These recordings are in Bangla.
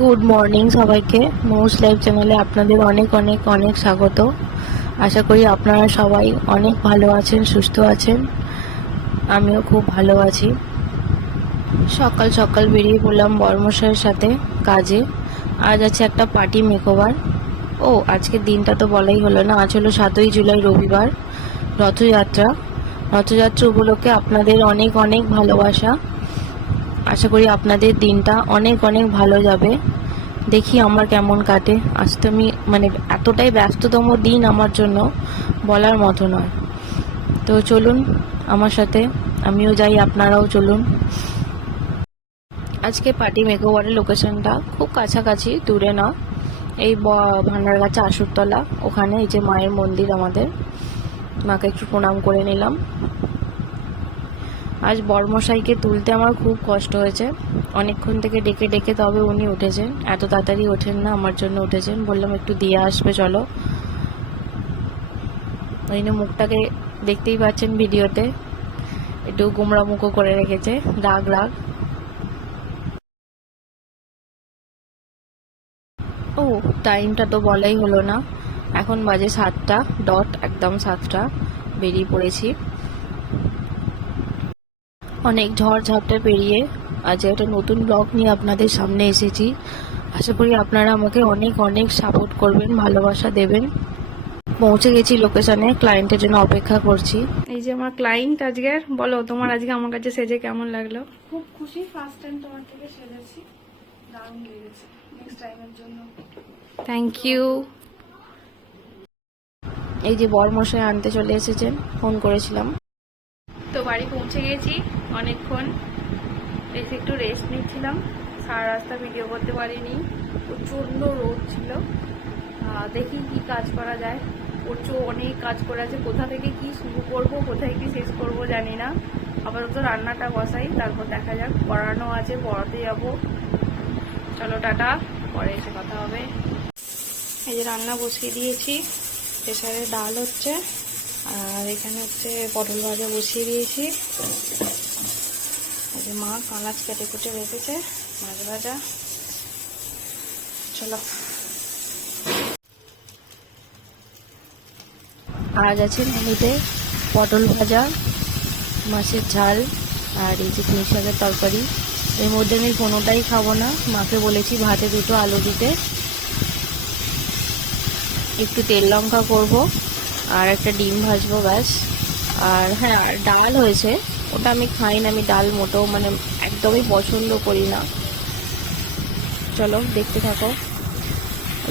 গুড মর্নিং সবাইকে। মৌস লাইভ চ্যানেলে আপনাদের অনেক অনেক অনেক স্বাগত। আশা করি আপনারা সবাই অনেক ভালো আছেন, সুস্থ আছেন। আমিও খুব ভালো আছি। সকাল সকাল বেরিয়ে পড়লাম বর্মশাইয়ের সাথে কাজে। আজ আছে একটা পার্টি মেকওভার। ও আজকের দিনটা তো বলাই হলো না, আজ হলো 7ই জুলাই রবিবার, রথযাত্রা। রথযাত্রা উপলক্ষে আপনাদের অনেক অনেক ভালোবাসা। আশা করি আপনাদের দিনটা অনেক অনেক ভালো যাবে। দেখি আমার কেমন কাটে। আজ তো আমি এতটাই ব্যস্ততম দিন আমার জন্য, বলার মতো নয়। তো চলুন আমার সাথে, আমিও যাই, আপনারাও চলুন। আজকে পার্টি মেকওভারের লোকেশনটা খুব কাছাকাছি, দূরে না। এই ভান্ডারগাছা আসরতলা, ওখানে এই যে মায়ের মন্দির, আমাদের মাকে একটু প্রণাম করে নিলাম। আজ বড়মশাইকে তুলতে আমার খুব কষ্ট হয়েছে। অনেকক্ষণ থেকে ডেকে ডেকে তবে উনি উঠেছেন। এত তাড়াতাড়ি ওঠেন না, আমার জন্য উঠেছেন। বললাম একটু দিয়ে আসবে, চলো। ওই মুখটাকে দেখতেই পাচ্ছেন ভিডিওতে, একটু গুমরা মুখো করে রেখেছে, রাগ রাগ। ও টাইমটা তো বলাই হলো না, এখন বাজে 7টা ডট, একদম 7টা। বেরিয়ে পড়েছি। অনেক ঝড় ঝাপটা পেরিয়ে আজ একটা নতুন ব্লগ নিয়ে আপনাদের সামনে এসেছি। আশা করি আপনারা আমাকে অনেক অনেক সাপোর্ট করবেন, ভালোবাসা দেবেন। পৌঁছে গেছি লোকেশনে, ক্লায়েন্টের জন্য অপেক্ষা করছি। এই যে আমার ক্লায়েন্ট আজকের। বলো তোমার আজকে আমার কাছে সেজে কেমন লাগলো? খুব খুশি, ফার্স্ট টাইম তোমার থেকে সেজেছি, দারুণ লেগেছে। নেক্সট টাইমের জন্য থ্যাংক ইউ। এই যে বরমশাই আনতে চলে এসেছেন, ফোন করেছিলাম। তো বাড়ি পৌঁছে গেছি অনেকক্ষণ। বেশি একটু রেস্ট নিচ্ছিলাম, সারা রাস্তা ভিডিও করতে পারিনি, প্রচণ্ড রোদ ছিল। দেখি কি কাজ করা যায়। প্রচুর অনেক কাজ করে আছে, কোথা থেকে কি শুরু করব, কোথায় কি শেষ করব জানি না। আপাতত রান্নাটা বসাই, তারপর দেখা যাক। পড়ানো আছে, পড়াতে যাব। চলো টাটা, পরে এসে কথা হবে। এই যে রান্না বসিয়ে দিয়েছি, প্রেসারে ডাল হচ্ছে, আর এখানে হচ্ছে পটল ভাজা বসিয়ে দিয়েছি। এই যে মা কাঁচ কেটে কুটে রেখেছে, মাছ ভাজা। চলো। আজ আছে মেনুতে পটল ভাজা, মাছের ঝাল, আর এই যে পুঁই শাকের তরকারি। এর মধ্যে আমি কোনোটাই খাবো না, মাকে বলেছি ভাতে 2টো আলু দিতে। একটু তেল লঙ্কা করব, আর একটা ডিম ভাজবো, ব্যাস। আর হ্যাঁ, আর ডাল হয়েছে, ওটা আমি খাই না। আমি ডাল মোটেও একদমই পছন্দ করি না। চলো দেখতে থাকো।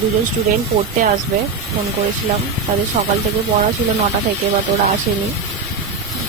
2জন স্টুডেন্ট পড়তে আসবে, ফোন করেছিলাম। তাদের সকাল থেকে পড়া ছিল 9টা থেকে, বাট ওরা আসেনি।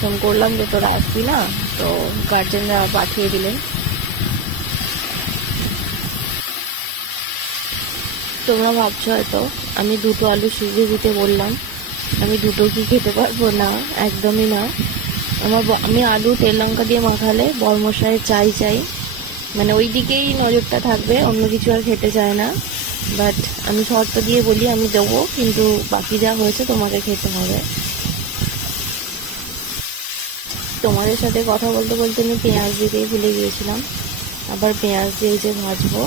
ফোন করলাম যে তোরা আসবি না, তো গার্জেনরা পাঠিয়ে দিলেন। তোমরা ভাবছো হয়তো আমি 2টো আলু সিদ্ধ দিতে বললাম, আমি 2টো কি খেতে পারবো? না, একদমই না। আমি আলু তেল লঙ্কা দিয়ে মাখালে বরমশাইয়ের চাই, ওই দিকেই নজরটা থাকবে, অন্য কিছু আর খেতে চায় না। বাট আমি শর্ত দিয়ে বলি আমি দেবো, কিন্তু বাকি যা হয়েছে তোমাকে খেতে হবে। তোমাদের সাথে কথা বলতে বলতে আমি পেঁয়াজ দিতেই ভুলে গিয়েছিলাম। আবার পেঁয়াজ দিয়ে যে ভাজবো,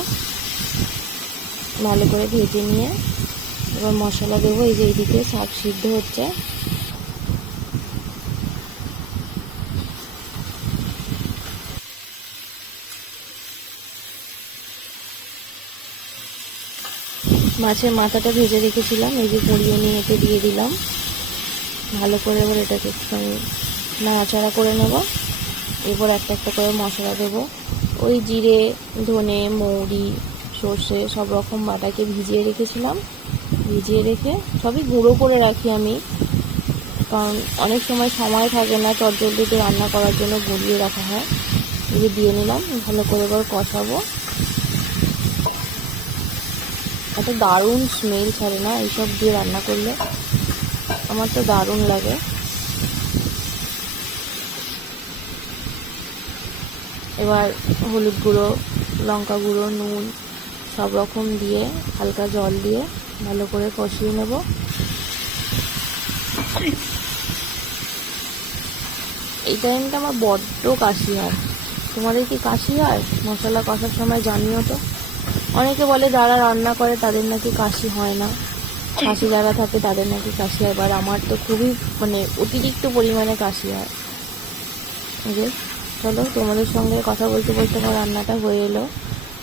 ভালো করে ভেজে নিয়ে এবার মশলা দেবো। এই যে এইদিকে শাক সিদ্ধ হচ্ছে। মাছের মাথাটা ভেজে রেখেছিলাম, এই যে পরিয়ে নিয়ে এতে দিয়ে দিলাম। ভালো করে এবার এটাকে একটুখানি নাড়াচাড়া করে নেব। এরপর একটা একটা করে মশলা দেবো। ওই জিরে, ধনে, মৌরি, সর্ষে সব রকম বাটাকে ভিজিয়ে রেখেছিলাম। ভিজিয়ে রেখে সবই গুঁড়ো করে রাখি আমি, কারণ অনেক সময় থাকে না চটজলদিতে রান্না করার জন্য, গুঁড়িয়ে রাখা হয়। এই যে দিয়ে নিলাম, ভালো করে এবার কষাবো। একটা দারুণ স্মেল ছাড়ে না এইসব দিয়ে রান্না করলে? আমার তো দারুণ লাগে। এবার হলুদ গুঁড়ো, লঙ্কা গুঁড়ো, নুন সব রকম দিয়ে হালকা জল দিয়ে ভালো করে কষিয়ে নেব। এই টাইমটা আমার বড্ড কাশি হয়। তোমাদের কি কাশি হয়? মশলা কষার সময় জানিও তো। অনেকে বলে যারা রান্না করে তাদের নাকি কাশি হয় না, কাশি যারা থাকে তাদের নাকি কাশি হয়। এবার আমার তো খুবই মানে অতিরিক্ত পরিমাণে কাশি হয়। এই যে চলো তোমাদের সঙ্গে কথা বলতে বলতে আমার রান্নাটা হয়ে এলো,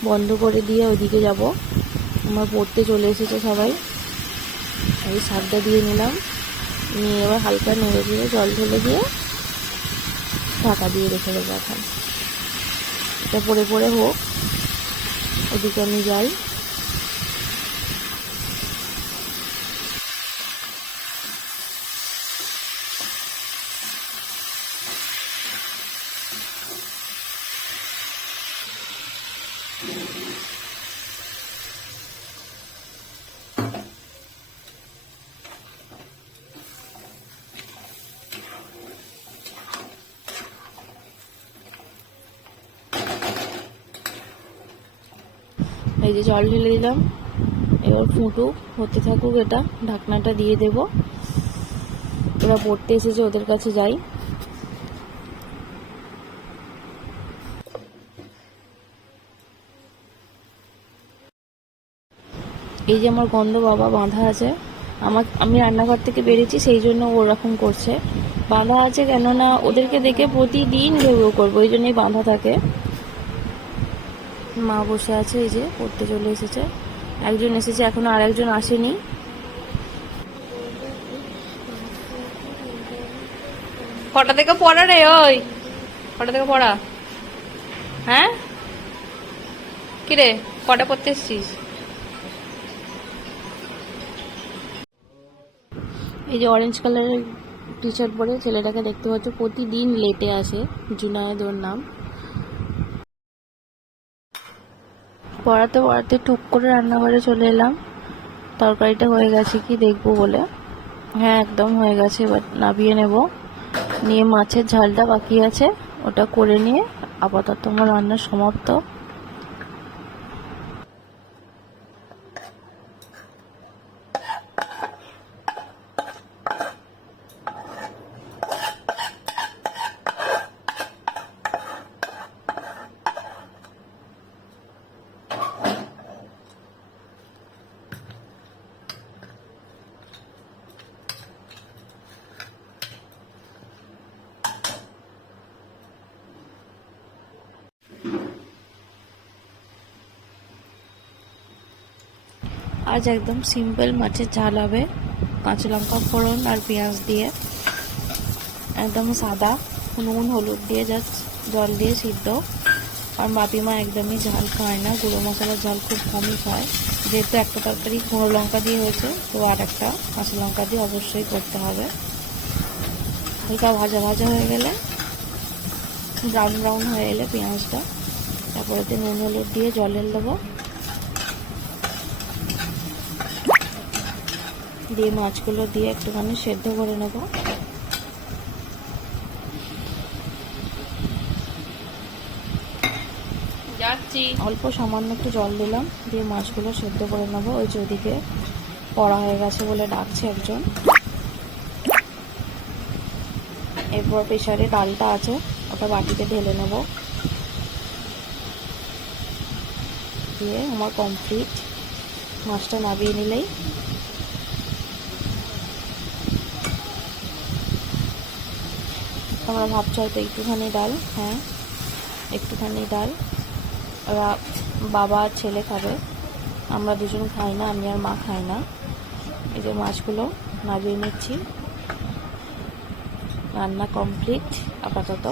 বন্ধ করে দিয়ে ওইদিকে যাব। আমার পড়তে চলে এসেছে সবাই। এই শাকটা দিয়ে নিলাম, নিয়ে এবার হালকা নেড়ে দিয়ে জল ঢেলে দিয়ে ঢাকা দিয়ে রেখে দেবো। এখন এটা পড়ে পড়ে হোক, ওদিকে আমি যাই। এই যে জল ঢেলে দিলাম, এবার ফুটুক, হতে থাকুক, এটা ঢাকনাটা দিয়ে দেব। ওরা পড়তে এসেছে, ওদের কাছে যাই। এই যে আমার গন্ধ বাবা বাঁধা আছে, আমি রান্নাঘর থেকে বেরিয়েছি সেই জন্য ওরকম করছে। বাঁধা আছে কেননা ওদেরকে দেখে প্রতিদিন ঘেউ করবো, ওই জন্যই বাঁধা থাকে। মা বসে আছে, এই যে পড়তে চলে এসেছে। একজন এসেছে, এখনো আর একজন আসেনি। কটা থেকে পড়া রে? ওই কটা থেকে পড়া? হ্যাঁ কিরে, কটা পড়তে এসছিস? এই যে অরেঞ্জ কালারের টি শার্ট পরে ছেলেটাকে দেখতে পাচ্ছ, প্রতিদিন লেটে আসে, জুনায়েদ ওর নাম। পড়াতে পড়াতে টুক করে রান্নাঘরে চলে এলাম। তরকারিটা হয়ে গেছে কি দেখবো বলে। হ্যাঁ একদম হয়ে গেছে, এবার নাবিয়ে নেব। নিয়ে মাছের ঝালটা বাকি আছে, ওটা করে নিয়ে আপাতত আমার রান্না সমাপ্ত। আজ একদম সিম্পল মাছের ঝাল হবে, কাঁচা লঙ্কা ফোড়ন আর পেঁয়াজ দিয়ে, একদম সাদা, নুন হলুদ দিয়ে জাস্ট জল দিয়ে সিদ্ধ। আর মাপিমা একদমই ঝাল খায় না, গুঁড়ো মশলার ঝাল খুব কমই খায়। যেহেতু একটা তরকারি গুঁড়ো লঙ্কা দিয়ে হয়েছে, তো আর একটা কাঁচা লঙ্কা দিয়ে অবশ্যই করতে হবে। হালকা ভাজা ভাজা হয়ে গেলে, ব্রাউন ব্রাউন হয়ে এলে পেঁয়াজটা, তারপরে নুন হলুদ দিয়ে জলের দেবো, দিয়ে মাছগুলো দিয়ে একটুখানি সেদ্ধ করে নেব। যাচ্ছি, অল্প সামান্য একটু জল দিলাম, দিয়ে মাছগুলো সেদ্ধ করে নেব। ওই যে ওদিকে পড়া হয়ে গেছে বলে ডাকছে একজন। এরপর প্রেসারে ডালটা আছে, ওটা বাটিতে ঢেলে নেব। দিয়ে আমার কমপ্লিট, মাছটা নামিয়ে নিলেই। তোমরা ভাবছো হয়তো একটুখানি ডাল, হ্যাঁ একটুখানি ডাল। ওরা বাবা আর ছেলে খাবে, আমরা দুজন খাই না, আমি আর মা খাই না। এই যে মাছগুলো নামিয়ে নিচ্ছি, রান্না কমপ্লিট আপাতত।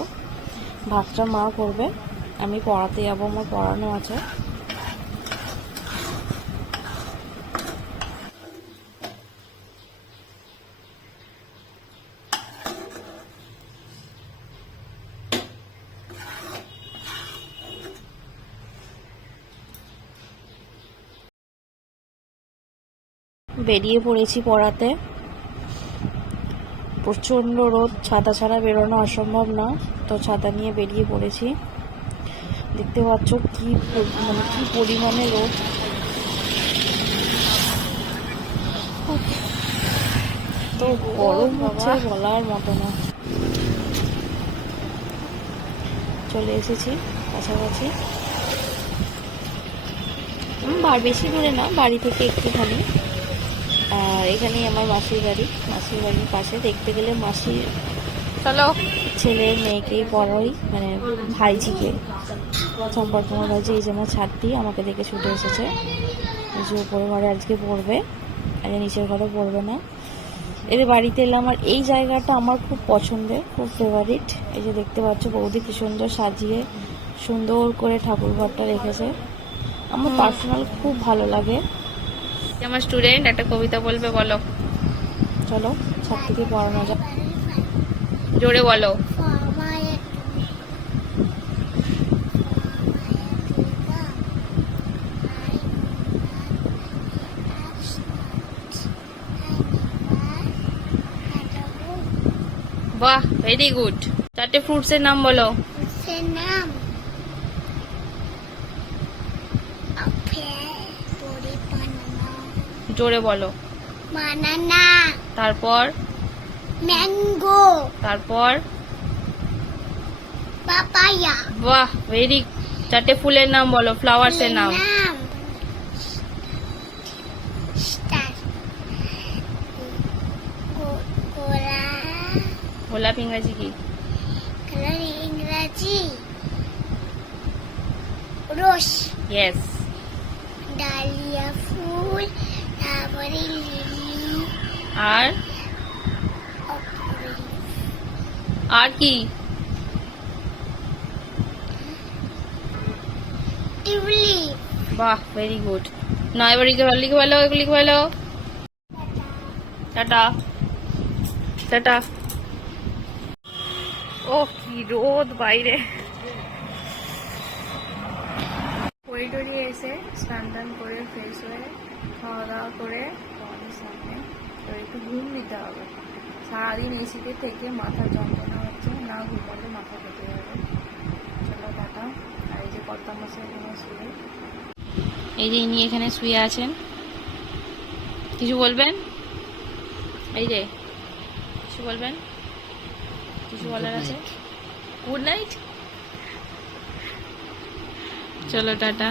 ভাতটা মা করবে, আমি পড়াতে যাবো, আমার পড়ানো আছে। বেরিয়ে পড়েছি পড়াতে, প্রচণ্ড রোদ, ছাতা ছাড়া বেরোনো অসম্ভব না, তো ছাতা নিয়ে বেরিয়ে পড়েছি। দেখতে পাচ্ছ কি মানে কি পরিমাণে রোদ, তো গরম হচ্ছে বলার মতো না। চলে এসেছি কাছাকাছি, বেশি দূরে না, বাড়ি থেকে একটুখানি। আর এখানেই আমার মাসির বাড়ি, মাসির বাড়ির পাশে। দেখতে গেলে মাসির চলো ছেলে মেয়েকেই পড়াই, মানে ভাইজিকে, সম্পর্ক আমার ভাইজি। এই যে আমার ছাত্রী আমাকে দেখে ছুটে এসেছে, এই যে উপরে ঘরে আজকে পড়বে, আজকে নিচের ঘরে পড়বে না। এদের বাড়িতে এলাম, আর এই জায়গাটা আমার খুব পছন্দের, খুব ফেভারিট। এই যে দেখতে পাচ্ছ বৌদি কি সুন্দর সাজিয়ে সুন্দর করে ঠাকুর ঘরটা রেখেছে, আমার পার্সোনাল খুব ভালো লাগে। আমার স্টুডেন্ট একটা কবিতা বলবে, বলো। চলো ছাত্রীকে পড়ানো যাক, জোরে বলো। বাহ, ভেরি গুড। 4টে ফ্রুটসের নাম বলো। নাম আপেল, পরি, বানানা, জোরে বলো। বানানা, তারপর ম্যাঙ্গো, তারপর পাপায়া। বাহ, ভেরি। 4টে ফুলের নাম বলো, ফ্লাওয়ার্স এর নাম। স্টার, গোলাপ, গোলাপ ইংরেজি কি? কালার ইংরাজি রোজ, ইয়েস। ডালিয়া ফুল, তারপরে লিলি, আর আর কি? টিউলিপ। বাহ, ভেরি গুড। না এবার লিখে ভালো, এগুলো লিখে ভালো। Tata tata. ও কি রোদ বাইরে। করিডোরে এসে স্নান টান করে ফ্রেশ হয়ে খাওয়া দাওয়া করে তোমাদের সামনে এবার একটু ঘুম দিতে হবে। সারাদিন এসিতে থেকে মাথার যন্ত্রণা হচ্ছে, না ঘুমালে মাথা কেটে যাবে। চলো টাটা। আর এই যে কর্তা মশাই এখানে শুয়ে, এই যে ইনি এখানে শুয়ে আছেন, কিছু বলবেন? এই যে কিছু বলবেন, কিছু বলার আছে? Good night. চলো টাটা।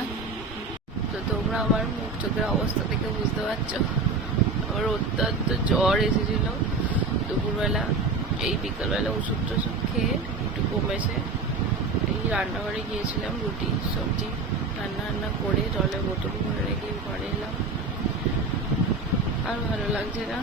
তো তোমরা আমার মুখ চোখের অবস্থা থেকে বুঝতে পারছো, আমার অত্যন্ত জ্বর এসেছিল দুপুরবেলা। এই বিকালবেলা ওষুধ টষুধ খেয়ে একটু কমেছে। এই রান্নাঘরে গিয়েছিলাম, রুটি সবজি রান্না করে জলের বোতল ভরে রেখে ঘরে এলাম। আর ভালো লাগছে না।